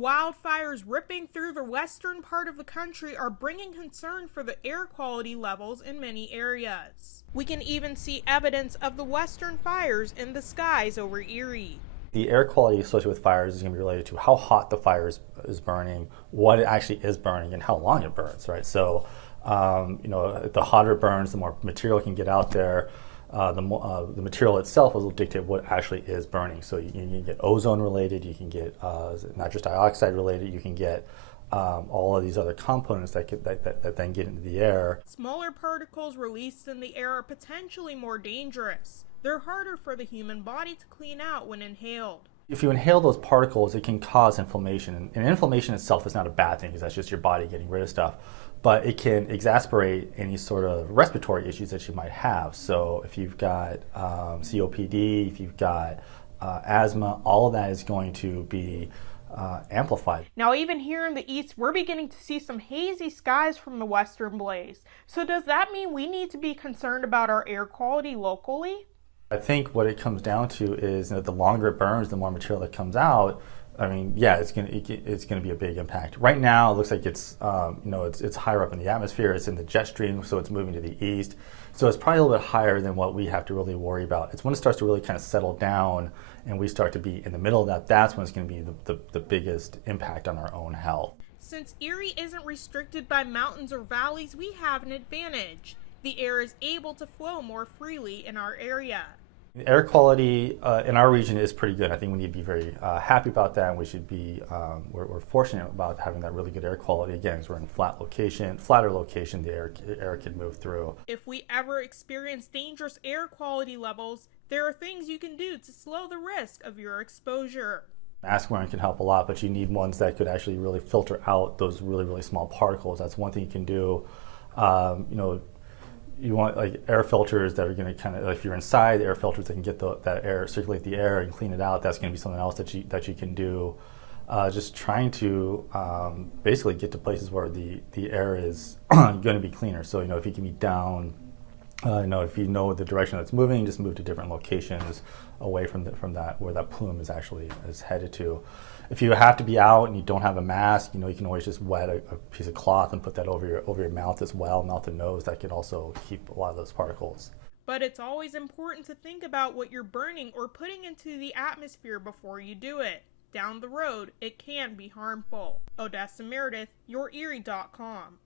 The wildfires ripping through the western part of the country are bringing concern for the air quality levels in many areas. We can even see evidence of the western fires in the skies over Erie. The air quality associated with fires is going to be related to how hot the fire is burning, what it actually is burning, and how long it burns, right? So, the hotter it burns, the more material can get out there. The material itself will dictate what actually is burning. So you can get ozone related, you can get nitrous dioxide related, you can get all of these other components that then get into the air. Smaller particles released in the air are potentially more dangerous. They're harder for the human body to clean out when inhaled. If you inhale those particles, it can cause inflammation. And inflammation itself is not a bad thing because that's just your body getting rid of stuff. But it can exacerbate any sort of respiratory issues that you might have. So if you've got COPD, if you've got asthma, all of that is going to be amplified. Now, even here in the east, we're beginning to see some hazy skies from the western blaze. So does that mean we need to be concerned about our air quality locally? I think what it comes down to is the longer it burns, the more material that comes out. I mean, yeah, it's gonna be a big impact. Right now, it looks like it's higher up in the atmosphere. It's in the jet stream, so it's moving to the east. So it's probably a little bit higher than what we have to really worry about. It's when it starts to really kind of settle down and we start to be in the middle of that. That's when it's going to be the biggest impact on our own health. Since Erie isn't restricted by mountains or valleys, we have an advantage. The air is able to flow more freely in our area. Air quality in our region is pretty good. I think we need to be very happy about that, and we should be. We're fortunate about having that really good air quality. Again, because we're in flatter location, the air can move through. If we ever experience dangerous air quality levels, there are things you can do to slow the risk of your exposure. Mask wearing can help a lot, but you need ones that could actually really filter out those really, really small particles. That's one thing you can do. You want like air filters that are going to kind of, if you're inside, air filters that can get that air, circulate the air and clean it out. That's going to be something else that you can do. Just trying to basically get to places where the air is going to be cleaner. So if you can be down, if you know the direction that's moving, just move to different locations away from that where that plume is headed to. If you have to be out and you don't have a mask, you can always just wet a piece of cloth and put that over your mouth as well, mouth and nose. That can also keep a lot of those particles. But it's always important to think about what you're burning or putting into the atmosphere before you do it. Down the road, it can be harmful. Odessa Meredith, YourErie.com.